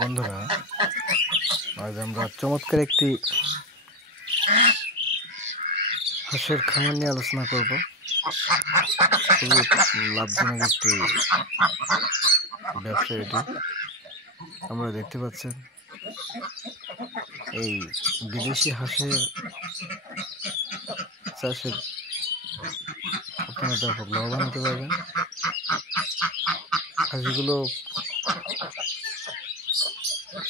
বন্ধুরা, আজ আমরা চমৎকার একটি হাঁসের খামার নিয়ে আলোচনা করব। খুবই লাভজনক একটি ব্যবসা এটি। আমরা দেখতে পাচ্ছেন এই বিদেশি হাঁসের চাষে আপনারা ব্যাপক লাভবান হতে পারবেন। হাঁসগুলো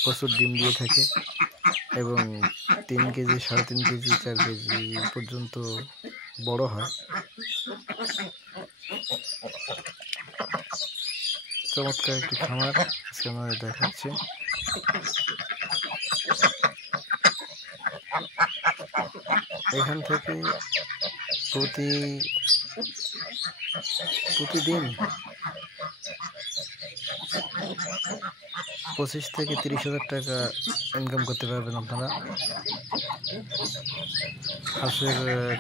প্রচুর ডিম দিয়ে থাকে এবং 3 কেজি, 3.5 কেজি, 4 কেজি পর্যন্ত বড় হয়। চমৎকার একটি খামার আজকে আমরা দেখাচ্ছি। এখান থেকে প্রতিদিন 25 থেকে 30,000 টাকা ইনকাম করতে পারবেন আপনারা। হাঁসের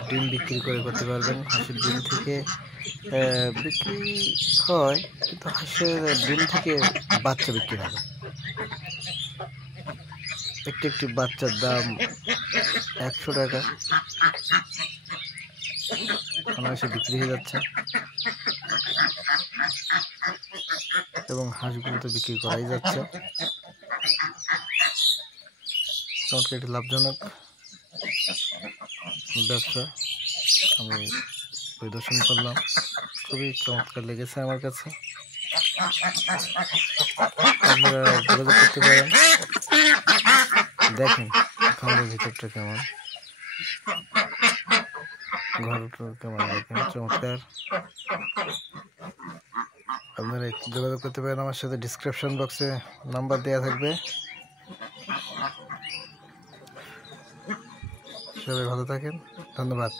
ডিম বিক্রি করতে পারবেন। হাঁসের ডিম থেকে বিক্রি হয়, কিন্তু হাঁসের ডিম থেকে বাচ্চা বিক্রি হবে। একটি বাচ্চার দাম 100 টাকা অনায়াসে বিক্রি হয়ে যাচ্ছে এবং হাঁসগুলো তো বিক্রি করাই যাচ্ছে। চমৎকার একটি লাভজনক ব্যবসা আমি পরিদর্শন করলাম, খুবই চমৎকার লেগেছে আমার কাছে। আপনারা যোগাযোগ করতে পারেন। দেখেন খামারের ভিতরটা কেমন, ঘরটা কেমন, দেখেন চমৎকার। আপনারা যোগাযোগ করতে পারেন আমার সাথে। ডিসক্রিপশন বক্সে নাম্বার দেওয়া থাকবে। সবাই ভালো থাকেন, ধন্যবাদ।